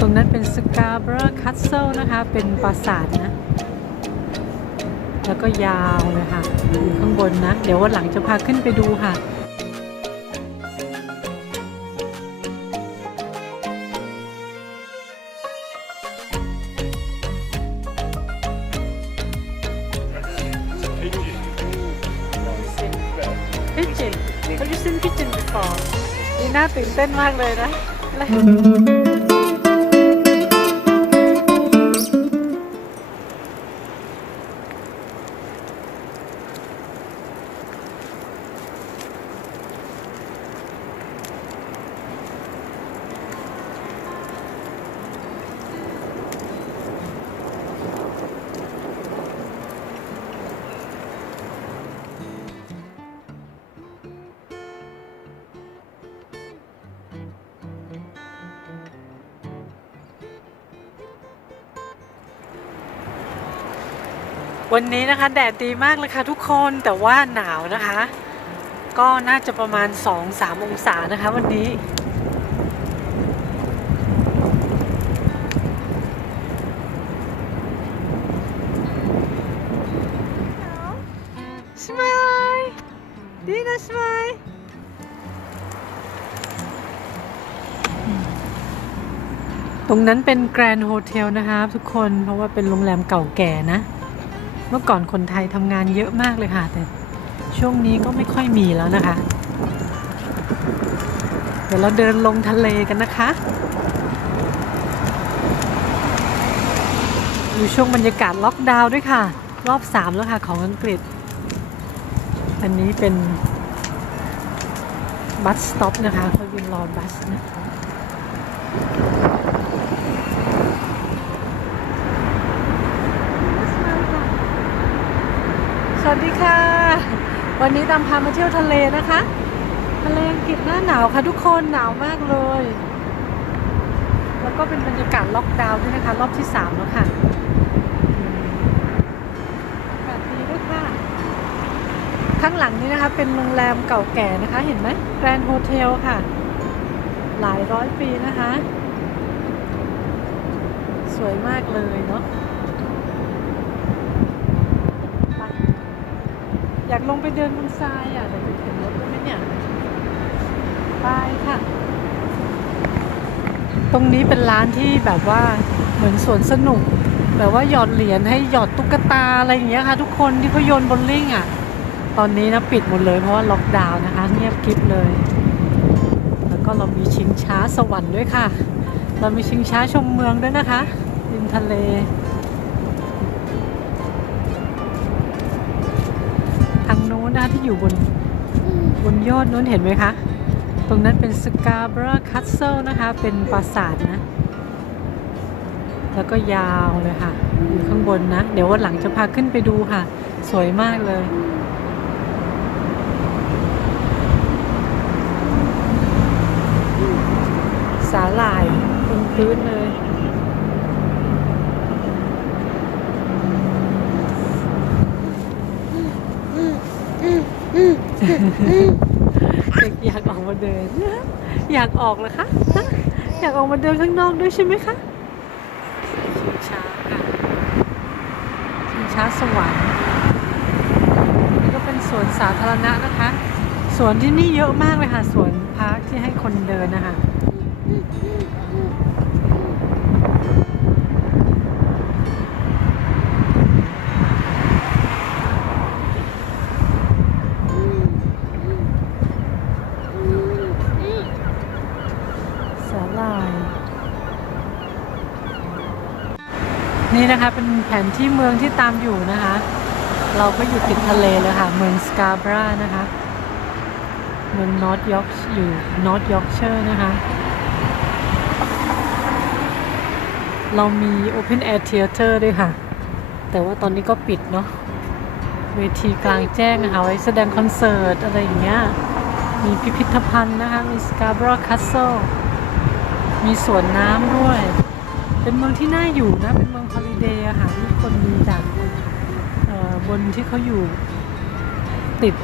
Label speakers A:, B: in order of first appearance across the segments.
A: ตรงนั้นเป็นสกาเบอร์คัสเซิลนะคะ เป็นปราสาทนะ แล้วก็ยาวเลยค่ะ อยู่ข้างบนนะ เดี๋ยววันหลังจะพาขึ้นไปดูค่ะ Pigeon Have you seen pigeon before นี่น่าตื่นเต้นมากเลยนะ วันนี้นะคะแดดดีมากเลยค่ะทุกคนแต่ว่าหนาวนะคะ ก็น่าจะประมาณ 2-3 องศานะคะวันนี้ สมายดีนะสมายตรงนั้นเป็นแกรนด์โฮเทลนะคะทุกคนเพราะว่าเป็นโรงแรมเก่าแก่นะ เมื่อก่อนคนไทยทำงานเยอะมากเลยค่ะ แต่ช่วงนี้ก็ไม่ค่อยมีแล้วนะคะ เดี๋ยวเราเดินลงทะเลกันนะคะอยู่ช่วงบรรยากาศล็อกดาวน์ด้วยค่ะ รอบ 3 แล้วค่ะของอังกฤษ อันนี้เป็นบัสสต็อปนะคะเขายืนรอบัสนะส วัสดีค่ะ วันนี้ดำพามาเที่ยวทะเลนะคะ ทะเลอังกฤษหน้าหนาวค่ะทุกคนหนาวมากเลย แล้วก็เป็นบรรยากาศล็อกดาวน์ด้วยนะคะ รอบที่3แล้วค่ะอากาศดีด้วยค่ะ ข้างหลังนี้นะคะ เป็นโรงแรมเก่าแก่นะคะ เห็นไหมแกรนด์โฮเทลค่ะ หลายร้อยปีนะคะ สวยมากเลยเนาะ อยากลงไปเดินบนทรายอะแต่ไปถึงรถได้ไหมเนี่ยไปค่ะ ตรงนี้เป็นร้านที่แบบว่าเหมือนสวนสนุก แบบว่าหยอดเหรียญให้หยอดตุ๊กตาอะไรอย่างเงี้ยค่ะ ทุกคนที่เขาโยนบนลิงอะ ตอนนี้นะปิดหมดเลยเพราะว่าล็อกดาวน์นะคะ เงียบกริบเลย แล้วก็เรามีชิงช้าสวรรค์ด้วยค่ะ เรามีชิงช้าชมเมืองด้วยนะคะริมทะเล ทางนู้นนะที่อยู่บนบนยอดนู้นเห็นไหมคะ ตรงนั้นเป็นสกาเบร์คัสเซิลนะคะ เป็นปราสาทนะ แล้วก็ยาวเลยค่ะ อยู่ข้างบนนะ เดี๋ยววันหลังจะพาขึ้นไปดูค่ะ สวยมากเลยสาหร่ายบนพื้นเลย เด็ก อยากออกมาเดิน อยากออกเหรอคะฮะอยากออกมาเดินข้างนอกด้วยใช่ไหมคะชิงช้าค่ะชิงช้าสวรรค์นี่ก็เป็นสวนสาธารณะนะคะ สวนที่นี่เยอะมากเลยค่ะ สวนพาร์คที่ให้คนเดินนะคะ สาลาย นี่นะคะเป็นแผนที่เมืองที่ตามอยู่นะคะ เราก็อยู่ติดทะเลเลยค่ะ เมืองสกาบรานะคะ เมืองนอร์ทยอร์กอยู่นอร์ทยอร์กเชอร์นะคะ เรามี Open Air Theater ด้วยค่ะ แต่ว่าตอนนี้ก็ปิดเนาะเวทีกลางแจ้งนะคะไว้แสดงคอนเสิร์ต อะไรอย่างเงี้ย มีพิพิธภัณฑ์นะคะ มีสกาบราคัสเซิลมีสวนน้ำด้วย เป็นเมืองที่น่าอยู่นะ เป็นเมืองฮอลิเดย์อะค่ะที่คนมีจากบนที่เขาอยู่ติด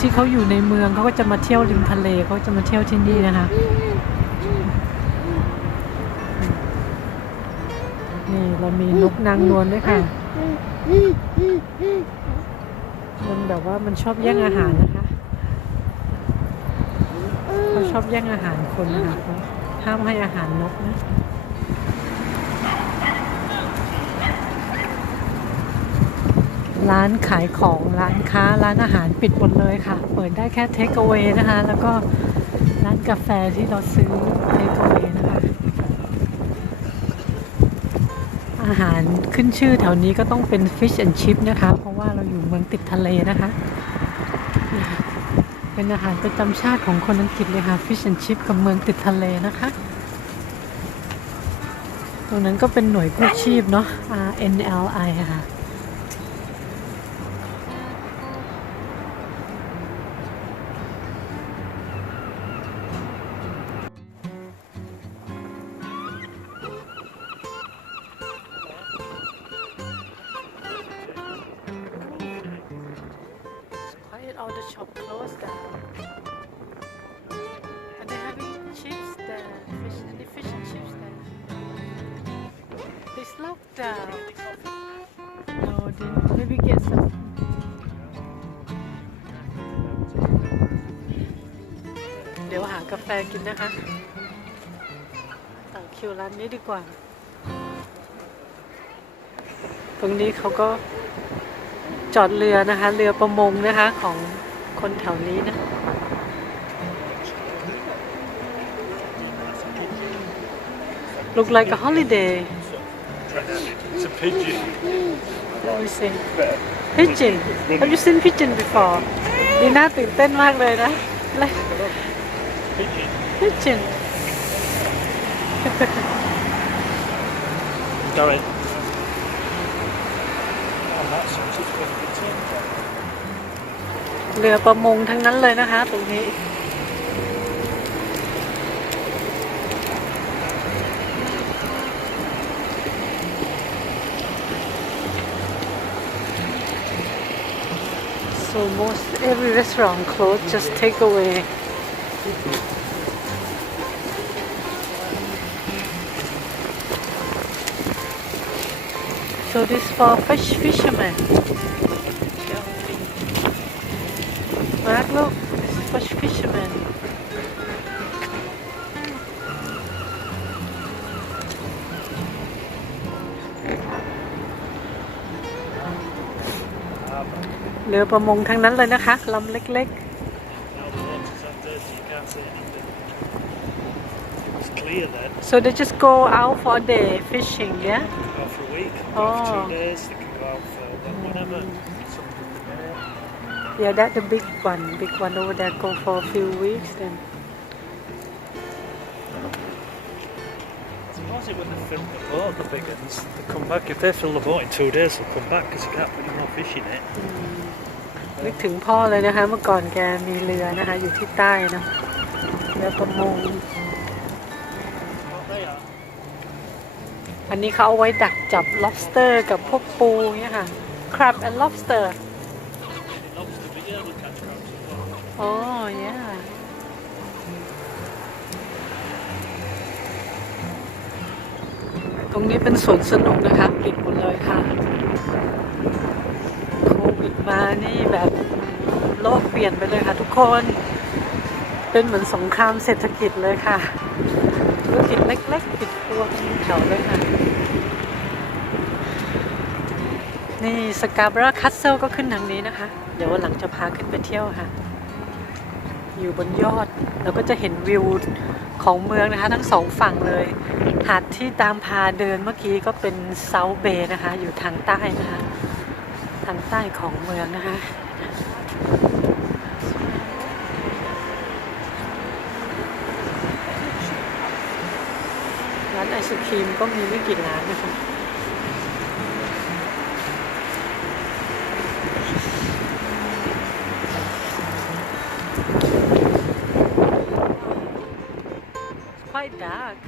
A: ที่เขาอยู่ในเมืองเขาก็จะมาเที่ยวริมทะเลเขาจะมาเที่ยวที่นี่นะคะนี่เรามีนกนางนวลด้วยค่ะมันแบบว่ามันชอบแย่งอาหารนะคะเขาชอบแย่งอาหารคนนะคะห้ามให้อาหารนกนะ ร้านขายของร้านค้าร้านอาหารปิดหมดเลยค่ะ เปิดได้แค่เทคเอา a y นะคะ แล้วก็ร้านกาแฟที่เราซื้อเทคเอา a y นะคะ อาหารขึ้นชื่อแถวนี้ก็ต้องเป็น Fish and Chip นะคะ เพราะว่าเราอยู่เมืองติดทะเลนะคะ เป็นอาหารประจำชาติของคนอังกฤษเลยค่ะ Fish and Chip กับเมืองติดทะเลนะคะตรงนั้นก็เป็นหน่วยกู้ชีพเนาะ RNLI ค่ะ all the shop closed down. And they're having chips there, fish, any fish and chips there. It's locked down. No, then maybe get some. เดี๋ยวหากาแฟกินนะคะต่อคิวร้านนี้ดีกว่า ตรงนี้เขาก็ จอดเรือนะคะ เรือประมงนะคะของคนแถวนี้นะ Look like a holiday
B: It's a pigeon.
A: Let me see Pigeon Have you seen pigeon before ดีน่าตื่นเต้นมากเลยนะ Like
B: Pigeon.
A: pigeon
B: Going.
A: เรือประมงทั้งนั้นเลยนะคะ ตรงนี้ So most every restaurant closed, just take away. So this for fish fishermen. Mark, look, this is fish fishermen.
B: Harbour.
A: เรือประมงทั้งนั้นเลยนะคะ ลำเล็ก
B: Now the water's on there, so you can't see anything. It was clear then.
A: ๆ so they just go out for a day fishing yeah
B: Week, they can go for
A: Oh.
B: two days, they can go out for whatever. Something in the day.
A: yeah that the big one big one over there go for a few weeks then
B: I suppose it when they fill the boat, the big ones, they come back. If they fill the boat in two days, they'll come back because you can't put any more fish in it.
A: นึกถึงพ่อเลยนะคะ เมื่อก่อนแกมีเรือนะคะ อยู่ที่ใต้เนอะเรือประมง อันนี้เขาเอาไว้ดักจับ lobster กับพวกปูเนี่ยค่ะ crab and lobster
B: Any lobster, but yeah, they'll catch crabs as well.
A: อ๋อ yeah ตรงนี้เป็นสวนสนุกนะคะปิดหมดเลยค่ะโควิดมานี่แบบโลกเปลี่ยนไปเลยค่ะทุกคน เป็นเหมือนสงครามเศรษฐกิจเลยค่ะ ธุรกิจเล็กๆปิด วกันแถวเลยค่ะ นี่สกาบราคัสเซิลก็ขึ้นทางนี้นะคะ เดี๋ยววันหลังจะพาขึ้นไปเที่ยวค่ะ อยู่บนยอดแล้วก็จะเห็นวิวของเมืองนะคะ ทั้งสองฝั่งเลยหาดที่ตามพาเดินเมื่อกี้ก็เป็นเซาเบย์นะคะ อยู่ทางใต้นะคะ ทางใต้ของเมืองนะคะ ร้านไอศครีมก็มีไม่กี่ร้านนะคะ It's quite dark.